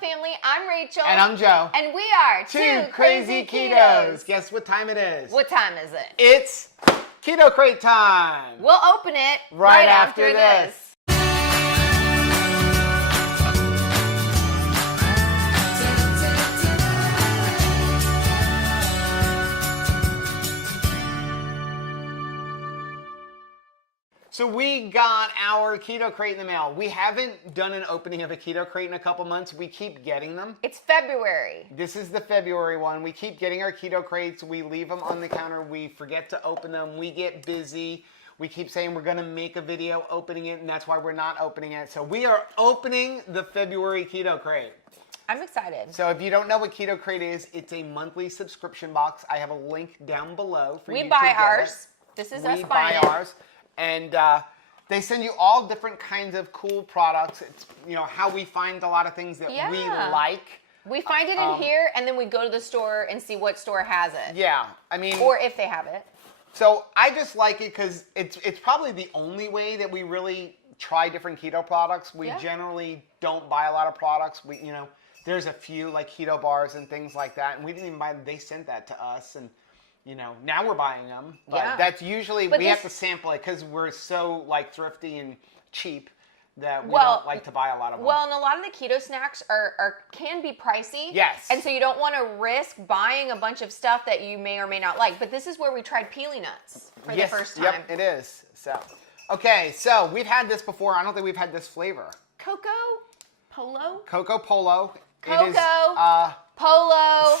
family. I'm Rachel. And I'm Joe. And we are Two Crazy Ketos. Guess what time it is? What time is it? It's Keto Krate time. We'll open it right after this. So we got our Keto Krate in the mail. We haven't done an opening of a Keto Krate in a couple months. We keep getting them. It's February. This is the February one. We keep getting our Keto Krates. We leave them on the counter. We forget to open them. We get busy. We keep saying we're going to make a video opening it, and that's why we're not opening it. So we are opening the February Keto Krate. I'm excited. So if you don't know what Keto Krate is, it's a monthly subscription box. I have a link down below for you to get it. We buy ours. This is us We buying buy ours. And they send you all different kinds of cool products. It's, you know, how we find a lot of things that we like. We find it in here, and then we go to the store and see what store has it. Yeah, I mean... Or if they have it. So I just like it because it's probably the only way that we really try different keto products. We generally don't buy a lot of products. We, you know, there's a few like keto bars and things like that, and we didn't even buy them. They sent that to us, and you know, now we're buying them. But that's usually, we have to sample it because we're so like thrifty and cheap that we don't like to buy a lot of them. Well, and a lot of the keto snacks can be pricey. Yes. And so you don't want to risk buying a bunch of stuff that you may or may not like. But this is where we tried peely nuts for the first time. Yep, it is. So, okay, so we've had this before. I don't think we've had this flavor. Coco Polo? Coco Polo. Coco It is, Polo.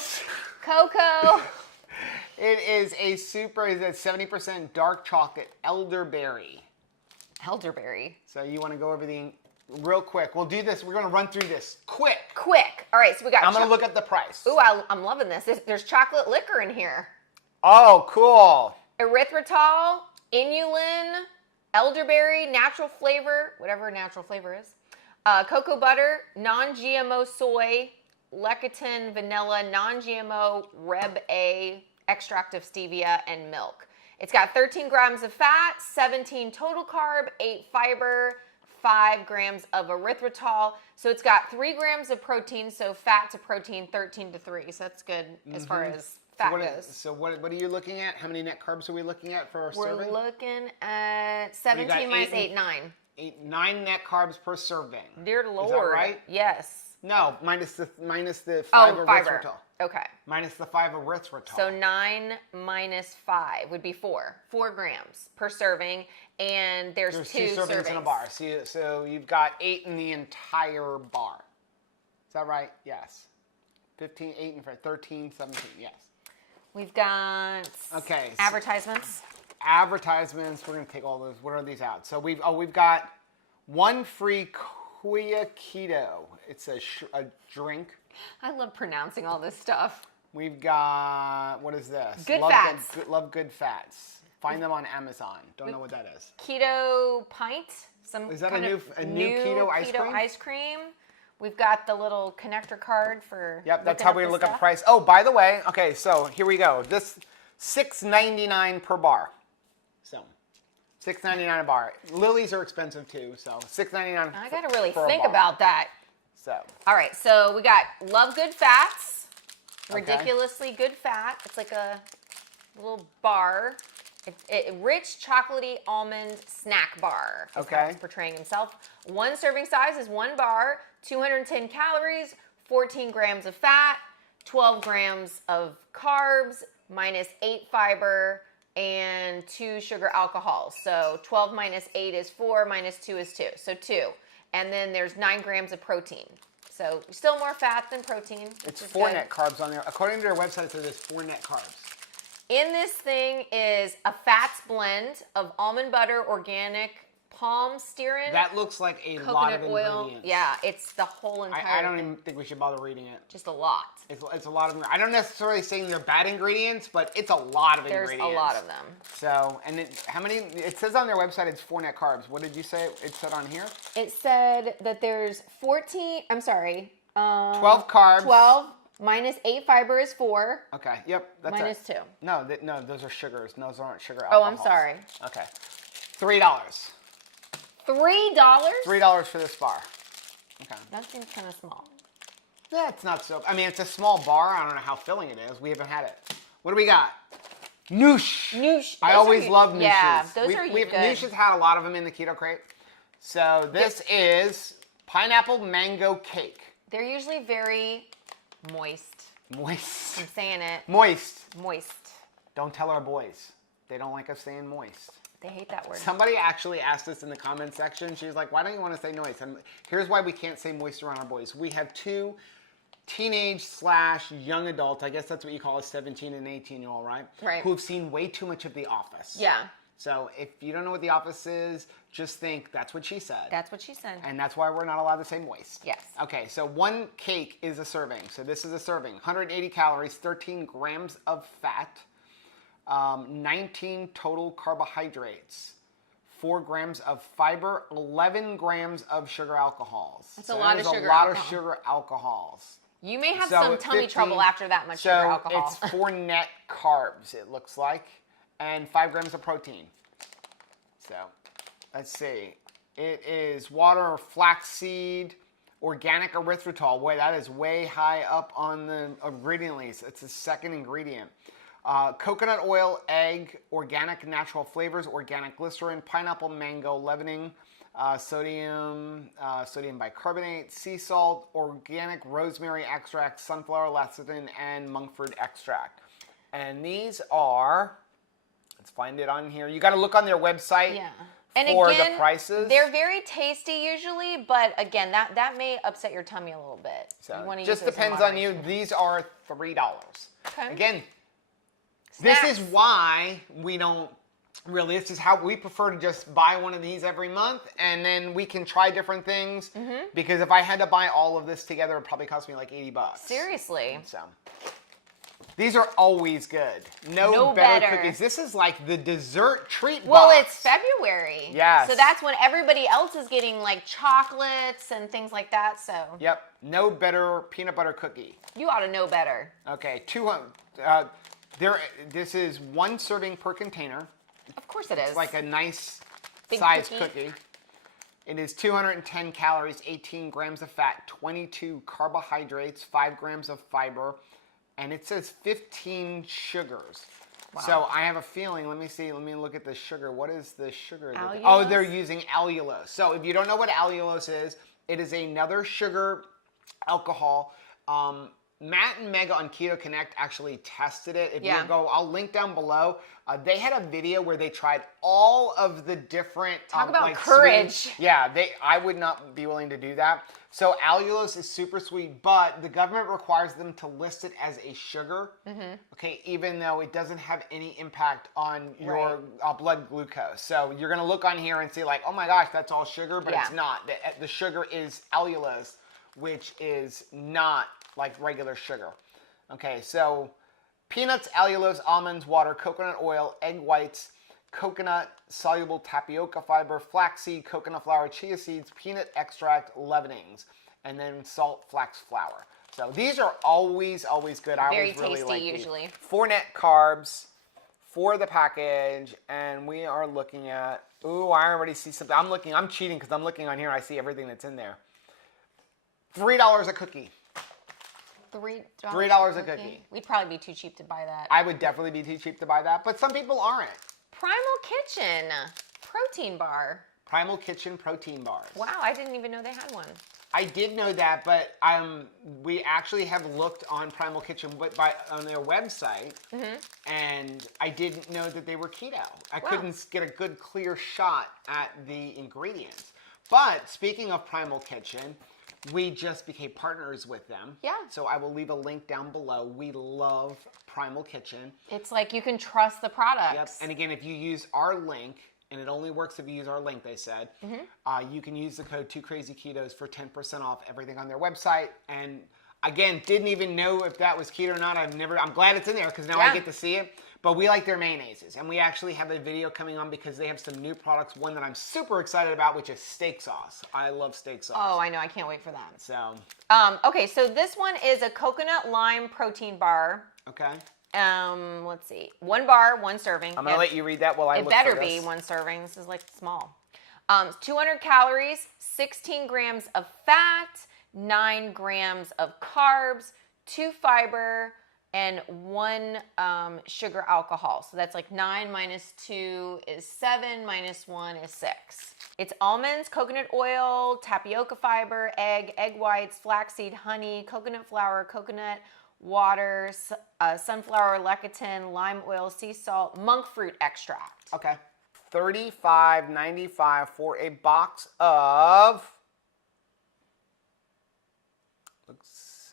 Coco. It is a 70% dark chocolate elderberry. Elderberry. So you want to go over the real quick. We'll do this. We're going to run through this quick. All right, so we got... I'm going to look at the price. Ooh, I'm loving this. There's chocolate liquor in here. Oh, cool. Erythritol, inulin, elderberry, natural flavor, whatever natural flavor is. Cocoa butter, non-GMO soy, lecithin, vanilla, non-GMO, Reb A, extract of stevia, and milk. It's got 13 grams of fat, 17 total carb, 8 fiber, 5 grams of erythritol. So it's got 3 grams of protein, so fat to protein, 13 to 3. So that's good as far as fat goes. So what are you looking at? How many net carbs are we looking at for our serving? We're looking at 17 minus 8, 9. 9 net carbs per serving. Dear Lord. Is that right? Yes. No, minus the 5 fiber. erythritol. Okay. Minus the 5 erythritol. So 9 minus 5 would be 4. 4 grams per serving, and there's 2 servings in a bar. So you've got 8 in the entire bar. Is that right? Yes. 15, 8, and 13, 17. Yes. We've got advertisements. Advertisements. We're going to take all those. What are these out? So we've got one free Quia Keto. It's a drink. I love pronouncing all this stuff. We've got, what is this? Good Fats. Love Good Fats. Find them on Amazon. Don't know what that is. Keto Pint. Is that a new keto ice cream? We've got the little connector card for. Yep, that's how we look at the price. Oh, by the way, okay, so here we go. This $6.99 per bar. So $6.99 a bar. Lilies are expensive too, so $6.99. I gotta really think about that. So. All right, so we got Love Good Fats, ridiculously good fat. It's like a little bar. Rich chocolatey almond snack bar. Is how he's portraying himself. One serving size is 1 bar, 210 calories, 14 grams of fat, 12 grams of carbs, minus 8 fiber, and 2 sugar alcohols. So 12 minus 8 is 4, minus 2 is 2. So 2. And then there's 9 grams of protein. So still more fat than protein. It's 4 net carbs on there. According to their website, it says it's 4 net carbs. In this thing is a fats blend of almond butter, organic palm stearin. That looks like a lot of ingredients. Yeah, it's the whole entire I don't even think we should bother reading it. Just a lot. It's a lot of. I don't necessarily saying they're bad ingredients, but it's a lot of ingredients. There's a lot of them. So, and how many? It says on their website it's 4 net carbs. What did you say it said on here? It said that there's 14. I'm sorry. 12 carbs. 12 minus 8 fiber is 4. Okay. Yep. That's minus 2. No, those are sugars. Those aren't sugar Oh, alcohols. I'm sorry. Okay. $3. $3? $3 for this bar. Okay. That seems kind of small. That's not so. I mean, it's a small bar. I don't know how filling it is. We haven't had it. What do we got? Noosh. Noosh. I always love Nooshes. Yeah, those are good. Noosh has had a lot of them in the Keto Krate. So this is pineapple mango cake. They're usually very moist. Moist. I'm saying it. Moist. Moist. Don't tell our boys. They don't like us saying moist. They hate that word. Somebody actually asked us in the comment section. She was like, why don't you want to say moist? And here's why we can't say moist around our boys. We have 2 teenage/young adults, I guess that's what you call a 17 and 18-year-old, right? Right. Who have seen way too much of The Office. Yeah. So if you don't know what The Office is, just think that's what she said. That's what she said. And that's why we're not allowed to say moist. Yes. Okay, so 1 cake is a serving. So this is a serving. 180 calories, 13 grams of fat, 19 total carbohydrates, 4 grams of fiber, 11 grams of sugar alcohols. That's a lot of sugar a lot alcohol. of sugar alcohols. You may have So some tummy 15 trouble after that much sugar alcohol. So it's 4 net carbs, it looks like, and 5 grams of protein. So let's see. It is water, flaxseed, organic erythritol. Boy, that is way high up on the ingredient list. It's the second ingredient. Coconut oil, egg, organic natural flavors, organic glycerin, pineapple mango leavening, sodium bicarbonate, sea salt, organic rosemary extract, sunflower lecithin, and monk fruit extract. And these are, let's find it on here. You got to look on their website. Yeah. And for again, the prices. They're very tasty usually, but again, that may upset your tummy a little bit. So you want to just use those in depends on you. moderation. These are $3. Okay. Again, Snacks. this is why we don't really, this is how we prefer to just buy one of these every month, and then we can try different things. Because if I had to buy all of this together, it would probably cost me like $80. Seriously. So these are always good. No better cookies. This is like the dessert treat Well, box. it's February. Yes. So that's when everybody else is getting like chocolates and things like that. So Yep. No better peanut butter cookie. you ought to know better. Okay. 200. This is 1 serving per container. Of course it is. It's like a nice Big size cookie. cookie. It is 210 calories, 18 grams of fat, 22 carbohydrates, 5 grams of fiber, and it says 15 sugars. Wow. So I have a feeling, let me see, let me look at the sugar. What is the sugar? Allulose? Oh, they're using allulose. So if you don't know what allulose is, it is another sugar alcohol. Matt and Mega on Keto Connect actually tested it. If you go, I'll link down below. They had a video where they tried all of the different. Talk about like courage. sweet- Yeah, I would not be willing to do that. So allulose is super sweet, but the government requires them to list it as a sugar. Okay, even though it doesn't have any impact on your blood glucose. So you're gonna look on here and see like, oh my gosh, that's all sugar, but it's not. The sugar is allulose, which is not like regular sugar. Okay, so peanuts, allulose, almonds, water, coconut oil, egg whites, coconut, soluble tapioca fiber, flaxseed, coconut flour, chia seeds, peanut extract, leavenings, and then salt, flax flour. So these are always good. I Very always really tasty like these. usually. 4 net carbs for the package, and we are looking at, ooh, I already see something. I'm cheating because I'm looking on here and I see everything that's in there. $3 a cookie. $3 a cookie. We'd probably be too cheap to buy that. I would definitely be too cheap to buy that, but some people aren't. Primal Kitchen protein bar. Primal Kitchen protein bars. Wow, I didn't even know they had one. I did know that, but we actually have looked on Primal Kitchen on their website, and I didn't know that they were keto. I couldn't get a good, clear shot at the ingredients. But speaking of Primal Kitchen, we just became partners with them. Yeah. So I will leave a link down below. We love Primal Kitchen. It's like you can trust the products. Yep. And again, if you use our link, and it only works if you use our link, they said, you can use the code 2crazyketos for 10% off everything on their website. And again, didn't even know if that was keto or not. I'm glad it's in there because now I get to see it. But we like their mayonnaises. And we actually have a video coming on because they have some new products. One that I'm super excited about, which is steak sauce. I love steak sauce. Oh, I know. I can't wait for that. So. Okay, so this one is a coconut lime protein bar. Okay. Let's see. 1 bar, 1 serving. I'm going to let you read that while I look for this. It better be 1 serving. This is like small. 200 calories, 16 grams of fat, 9 grams of carbs, 2 fiber, and 1 sugar alcohol. So that's like 9 minus 2 is 7, minus 1 is 6. It's almonds, coconut oil, tapioca fiber, egg whites, flaxseed, honey, coconut flour, coconut water, sunflower lecithin, lime oil, sea salt, monk fruit extract. Okay. $35.95 for a box of,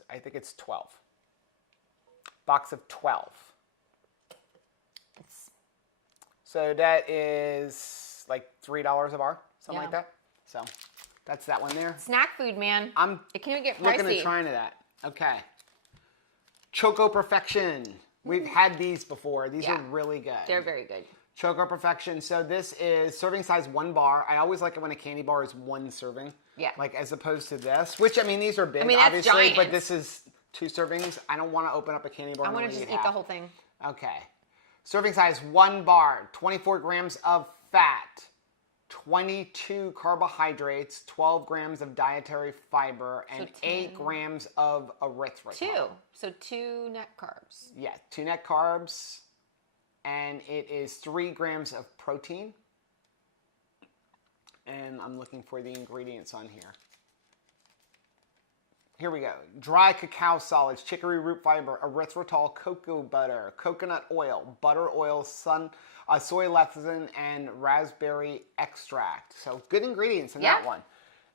I think it's 12. Box of 12. So that is like $3 a bar, something like that. So that's that one there. Snack food, man. It can even get pricey. Looking at trying that. Okay. Choco Perfection. We've had these before. These are really good. They're very good. Choco Perfection. So this is serving size 1 bar. I always like it when a candy bar is 1 serving. Yeah. Like as opposed to this, which I mean, these are big, I mean, that's obviously, giant. but this is 2 servings. I don't want to open up a candy bar. I want to just eat the whole thing. Okay. Serving size 1 bar, 24 grams of fat, 22 carbohydrates, 12 grams of dietary fiber, and 8 grams of erythritol. 2. So 2 net carbs. Yeah, 2 net carbs. And it is 3 grams of protein. And I'm looking for the ingredients on here. Here we go. Dry cacao solids, chicory root fiber, erythritol, cocoa butter, coconut oil, butter oil, soy lecithin, and raspberry extract. So good ingredients in that one.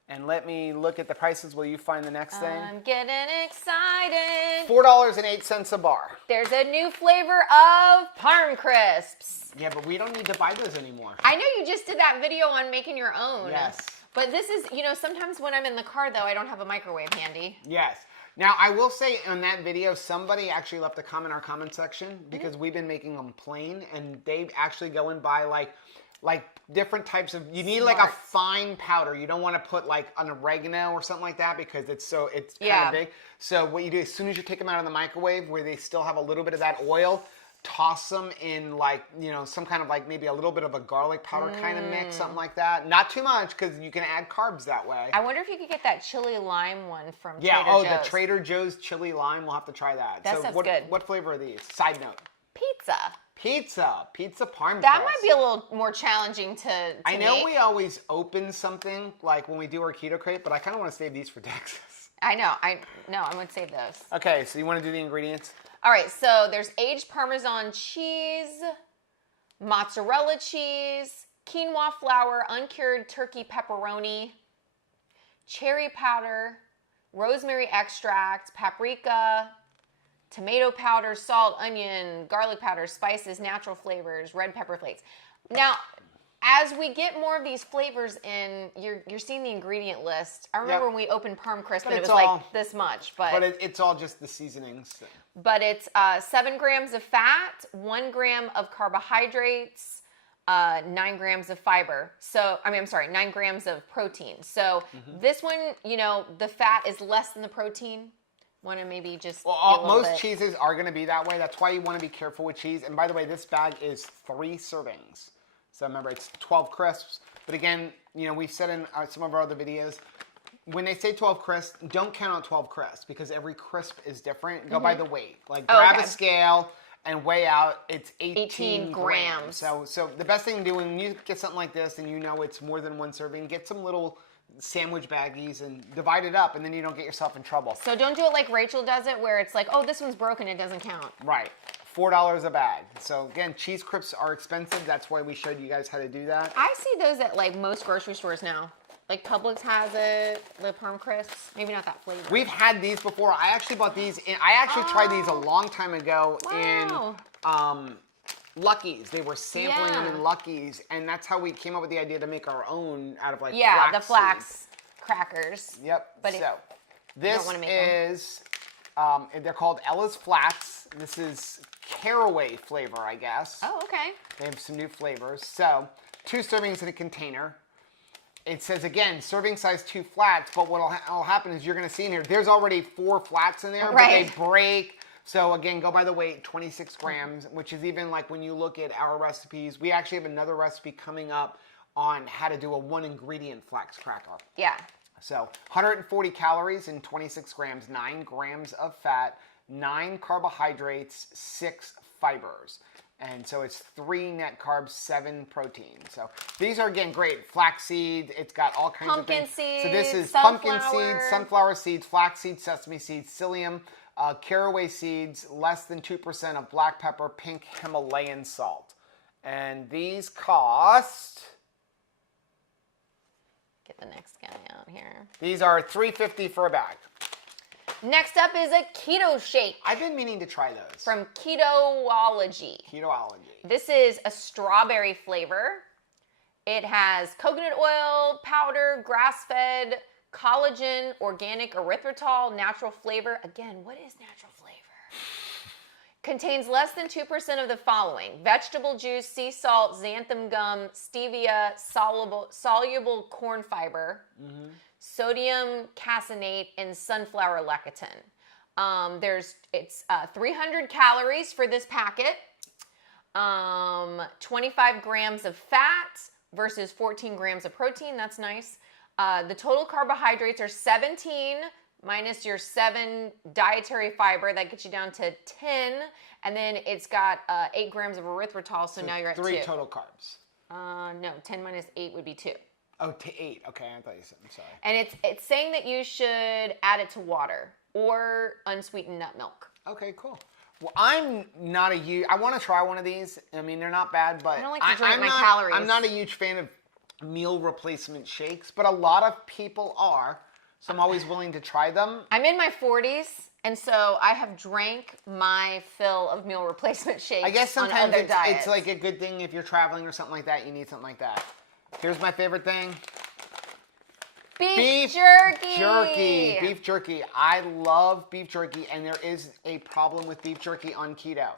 And let me look at the prices while you find the next thing. I'm getting excited. $4.08 a bar. There's a new flavor of Parm Crisps. Yeah, but we don't need to buy those anymore. I know you just did that video on making your own. Yes. But this is, you know, sometimes when I'm in the car, though, I don't have a microwave handy. Yes. Now, I will say on that video, somebody actually left a comment in our comment section because we've been making them plain, and they actually go and buy like different types of, you need like a fine powder. You don't want to put like an oregano or something like that because it's kind of big. So what you do, as soon as you take them out of the microwave where they still have a little bit of that oil, toss them in like, you know, some kind of like maybe a little bit of a garlic powder kind of mix, something like that. Not too much because you can add carbs that way. I wonder if you could get that chili lime one from Trader Joe's. The Trader Joe's chili lime. We'll have to try that. That sounds good. What flavor are these? Side note. Pizza parm. That might be a little more challenging to I know make. we always open something like when we do our Keto Krate, but I kind of want to save these for Texas. I know. I'm going to save those. Okay, so you want to do the ingredients? All right, so there's aged Parmesan cheese, mozzarella cheese, quinoa flour, uncured turkey pepperoni, cherry powder, rosemary extract, paprika, tomato powder, salt, onion, garlic powder, spices, natural flavors, red pepper flakes. Now, as we get more of these flavors in, you're seeing the ingredient list. I remember when we opened Parm Crisp and it was like this much. But it's all just the seasonings. But it's 7 grams of fat, 1 gram of carbohydrates, 9 grams of fiber. So, 9 grams of protein. So this one, you know, the fat is less than the protein. Want to maybe just most cheeses are going to be that way. That's why you want to be careful with cheese. And by the way, this bag is 3 servings. So remember, it's 12 crisps. But again, you know, we've said in some of our other videos, when they say 12 crisps, don't count on 12 crisps because every crisp is different. Go by the weight. Like grab a scale and weigh out. It's 18 grams. So the best thing to do when you get something like this and you know it's more than 1 serving, get some little sandwich baggies and divide it up, and then you don't get yourself in trouble. So don't do it like Rachel does it, where it's like, oh, this one's broken, it doesn't count. Right. $4 a bag. So again, cheese crisps are expensive. That's why we showed you guys how to do that. I see those at like most grocery stores now. Like Publix has it, the Parm Crisps. Maybe not that flavor. We've had these before. I actually bought these. I actually tried these a long time ago in Lucky's. They were sampling them in Lucky's, and that's how we came up with the idea to make our own out of like flax the flax crackers. Yep. But so this is they're called Ella's Flats. This is caraway flavor, I guess. Oh, okay. They have some new flavors. So 2 servings in a container. It says again, serving size 2 flats, but what'll happen is you're going to see in here, there's already 4 flats in there, but they break. So again, go by the weight, 26 grams, which is even like when you look at our recipes, we actually have another recipe coming up on how to do a 1 ingredient flax cracker. Yeah. So 140 calories and 26 grams, 9 grams of fat, 9 carbohydrates, 6 fibers. And so it's 3 net carbs, 7 proteins. So these are, again, great. Flaxseed, it's got all kinds of things. Seeds, so this is sunflower. pumpkin seeds, sunflower seeds, flax seeds, sesame seeds, psyllium, caraway seeds, less than 2% of black pepper, pink Himalayan salt. And these cost... Get the next guy out here. These are $3.50 for a bag. Next up is a keto shake. I've been meaning to try those. From Ketoology. Ketoology. This is a strawberry flavor. It has coconut oil, powder, grass-fed, collagen, organic erythritol, natural flavor. Again, what is natural flavor? Contains less than 2% of the following: vegetable juice, sea salt, xanthan gum, stevia, soluble corn fiber, sodium caseinate, and sunflower lecithin. It's 300 calories for this packet, 25 grams of fat versus 14 grams of protein. That's nice. The total carbohydrates are 17 minus your 7 dietary fiber. That gets you down to 10. And then it's got 8 grams of erythritol, so now you're at 2. 3 total carbs. No, 10 minus 8 would be 2. Oh, to 8. Okay, I thought you said, I'm sorry. And it's saying that you should add it to water or unsweetened nut milk. Okay, cool. Well, I'm not I want to try one of these. I mean, they're not bad, but I don't like to drink my calories. I'm not a huge fan of meal replacement shakes, but a lot of people are. So I'm always willing to try them. I'm in my 40s, and so I have drank my fill of meal replacement shakes. I guess sometimes on other diets. it's like a good thing if you're traveling or something like that, you need something like that. Here's my favorite thing. Beef jerky. Beef jerky. I love beef jerky, and there is a problem with beef jerky on keto.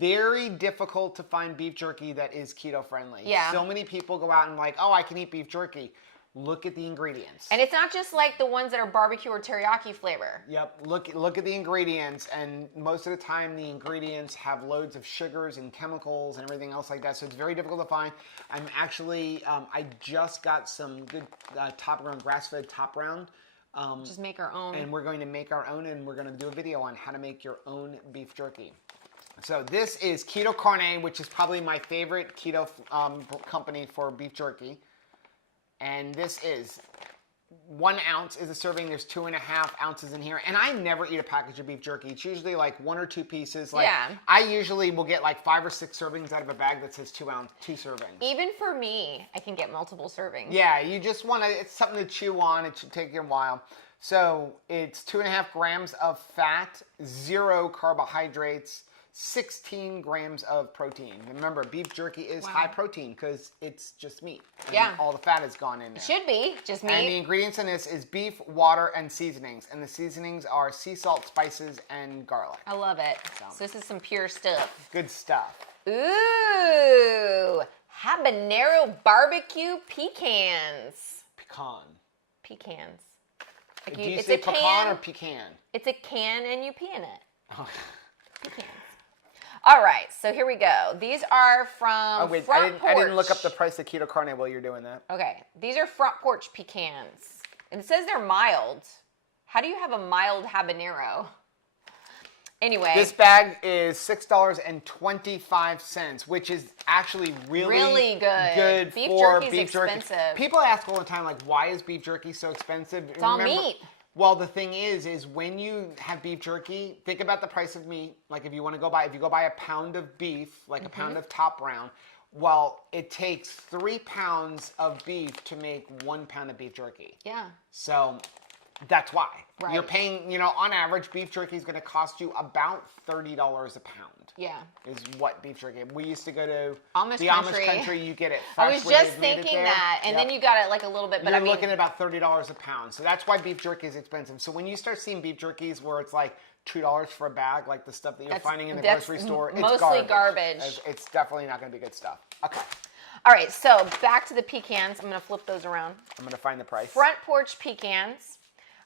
Very difficult to find beef jerky that is keto friendly. Yeah. So many people go out and like, oh, I can eat beef jerky. Look at the ingredients. And it's not just like the ones that are barbecue or teriyaki flavor. Yep. Look at the ingredients, and most of the time the ingredients have loads of sugars and chemicals and everything else like that. So it's very difficult to find. I'm actually, I just got some good top round, grass-fed top round. Just make our own. And we're going to make our own, and we're going to do a video on how to make your own beef jerky. So this is Keto Krate, which is probably my favorite keto company for beef jerky. And this is 1 ounce is a serving. There's 2.5 ounces in here. And I never eat a package of beef jerky. It's usually like 1 or 2 pieces. Like, yeah. I usually will get like 5 or 6 servings out of a bag that says 2 servings. Even for me, I can get multiple servings. Yeah, you just want to, it's something to chew on. It should take you a while. So it's 2.5 grams of fat, 0 carbohydrates, 16 grams of protein. Remember, beef jerky is high protein because it's just meat. And all the fat is gone in there. It should be just meat. And the ingredients in this is beef, water, and seasonings. And the seasonings are sea salt, spices, and garlic. I love it. So this is some pure stuff. Good stuff. Ooh, habanero barbecue pecans. Pecans. Like Do you say pecan or pecan? It's a can and you pee in it. Pecans. All right, so here we go. These are from Front Porch. I didn't look up the price of Keto Krate while you're doing that. Okay, these are Front Porch pecans. And it says they're mild. How do you have a mild habanero? Anyway. This bag is $6.25, which is actually really good beef for jerky's beef jerky. expensive. People ask all the time, like, why is beef jerky so expensive? It's all meat. Well, the thing is when you have beef jerky, think about the price of meat. Like if you go buy a pound of beef, like a pound of top round, well, it takes 3 pounds of beef to make 1 pound of beef jerky. Yeah. So that's why. Right. You're paying, on average, beef jerky is going to cost you about $30 a pound. Yeah. Is what beef jerky. We used to go to Amish country. You get it fresh. I was just thinking that, and then you got it like a little bit, but you're looking at about $30 a pound. So that's why beef jerky is expensive. So when you start seeing beef jerkies where it's like $2 for a bag, like the stuff that you're finding in the grocery store, it's mostly garbage. It's definitely not going to be good stuff. Okay. All right, so back to the pecans. I'm going to flip those around. I'm going to find the price. Front Porch pecans.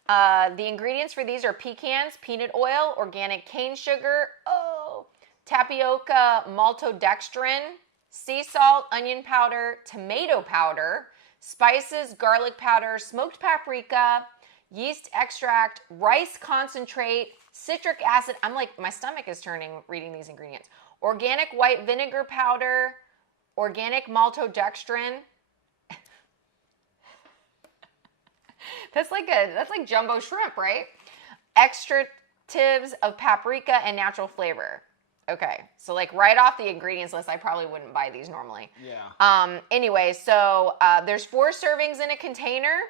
The ingredients for these are pecans, peanut oil, organic cane sugar, tapioca maltodextrin, sea salt, onion powder, tomato powder, spices, garlic powder, smoked paprika, yeast extract, rice concentrate, citric acid. I'm like, my stomach is turning reading these ingredients. Organic white vinegar powder, organic maltodextrin. That's like jumbo shrimp, right? Extractives of paprika and natural flavor. Okay, so like right off the ingredients list, I probably wouldn't buy these normally. Yeah. Anyway, so there's 4 servings in a container.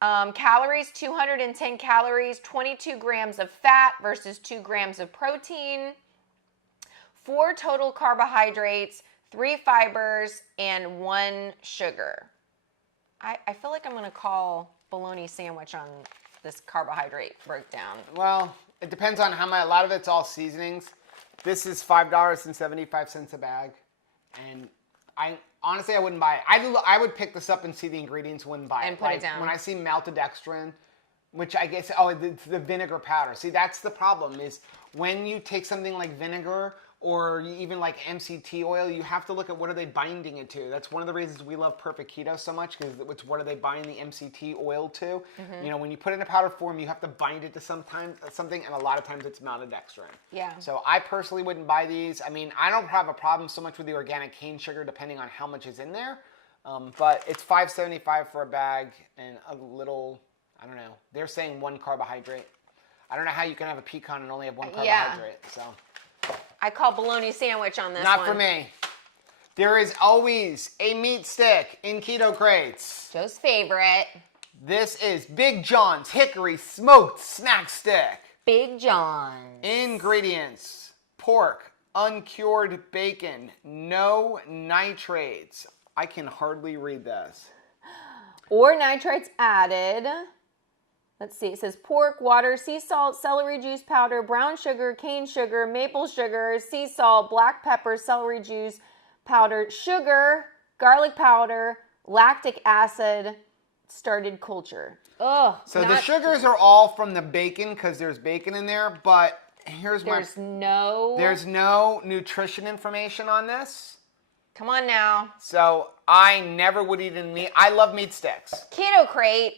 Calories, 210 calories, 22 grams of fat versus 2 grams of protein. 4 total carbohydrates, 3 fibers, and 1 sugar. I feel like I'm going to call bologna sandwich on this carbohydrate breakdown. Well, it depends on how much. A lot of it's all seasonings. This is $5.75 a bag, and honestly I wouldn't buy it. I would pick this up and see the ingredients, wouldn't buy it. And put it down. When I see maltodextrin, which I guess it's the vinegar powder. See, that's the problem is when you take something like vinegar or even like MCT oil, you have to look at what are they binding it to. That's one of the reasons we love Perfect Keto so much, because it's what are they binding the MCT oil to. Mm-hmm. You know, when you put it in a powder form, you have to bind it to something, and a lot of times it's maltodextrin. Yeah. So I personally wouldn't buy these. I mean, I don't have a problem so much with the organic cane sugar, depending on how much is in there. But it's $5.75 for a bag and a little, I don't know. They're saying 1 carbohydrate. I don't know how you can have a pecan and only have 1 carbohydrate. Yeah. So I call bologna sandwich on this Not one. for me. There is always a meat stick in Keto Crates. Joe's favorite. This is Big John's Hickory Smoked Snack Stick. Big John. Ingredients: pork, uncured bacon, no nitrates. I can hardly read this. Or nitrates added. Let's see, it says pork, water, sea salt, celery juice powder, brown sugar, cane sugar, maple sugar, sea salt, black pepper, celery juice powder, sugar, garlic powder, lactic acid, started culture. Ugh. So the sugars are all from the bacon because there's bacon in there, but there's no nutrition information on this. Come on now. So I never would eat meat. I love meat sticks. Keto Krate.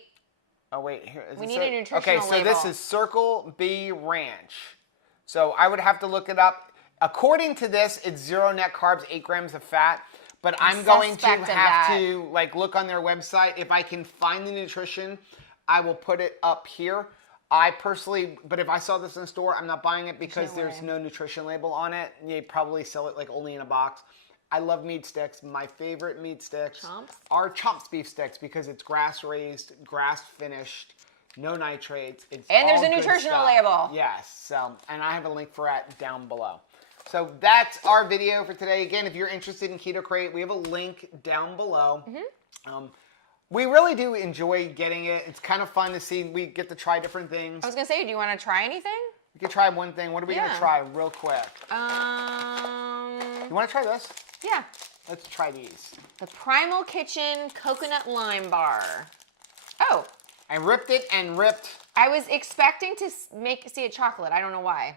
Oh, wait, here. We need a nutritional label. Okay, so this is Circle B Ranch. So I would have to look it up. According to this, it's 0 net carbs, 8 grams of fat. But I'm going to have to look on their website. If I can find the nutrition, I will put it up here. I personally, but if I saw this in the store, I'm not buying it because there's no nutrition label on it. They probably sell it only in a box. I love meat sticks. My favorite meat sticks are Chomps beef sticks because it's grass-raised, grass-finished, no nitrates. And there's a nutritional label. Yes. So, and I have a link for that down below. So that's our video for today. Again, if you're interested in Keto Krate, we have a link down below. Mm-hmm. We really do enjoy getting it. It's kind of fun to see. We get to try different things. I was going to say, do you want to try anything? We could try one thing. What are we going to try real quick? You want to try this? Yeah. Let's try these. The Primal Kitchen Coconut Lime Bar. Oh. I ripped it and ripped. I was expecting to see a chocolate. I don't know why.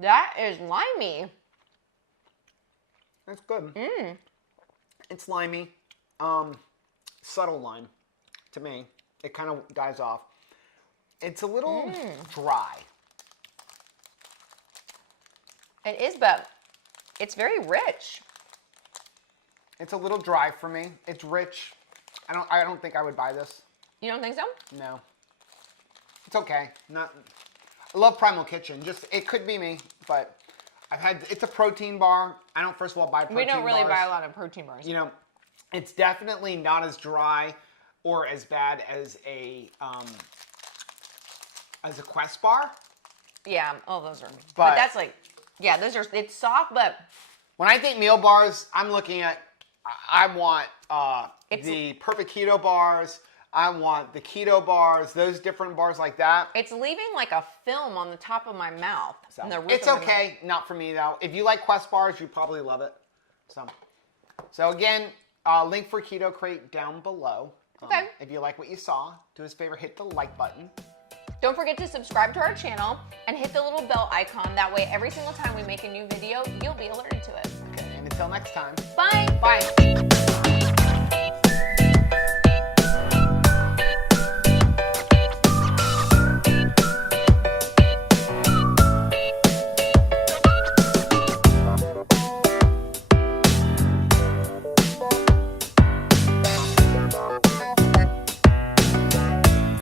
That is limey. That's good. It's limey. Subtle lime to me. It kind of dies off. It's a little dry. It is, but it's very rich. It's a little dry for me. It's rich. I don't think I would buy this. You don't think so? No. It's okay. I love Primal Kitchen. It could be me, but it's a protein bar. I don't first of all buy protein bars. We don't really buy a lot of protein bars. You know, it's definitely not as dry or as bad as a Quest bar. Yeah. Oh, those are. But that's it's soft, but when I think meal bars, I'm looking at. I want the Perfect Keto bars. I want the keto bars. Those different bars like that. It's leaving like a film on the top of my mouth. So, it's okay. Not for me though. If you like Quest bars, you probably love it. So again, link for Keto Krate down below. Okay. If you like what you saw, do us a favor, hit the like button. Don't forget to subscribe to our channel and hit the little bell icon. That way, every single time we make a new video, you'll be alerted to it. Okay, and until next time. Bye. Bye.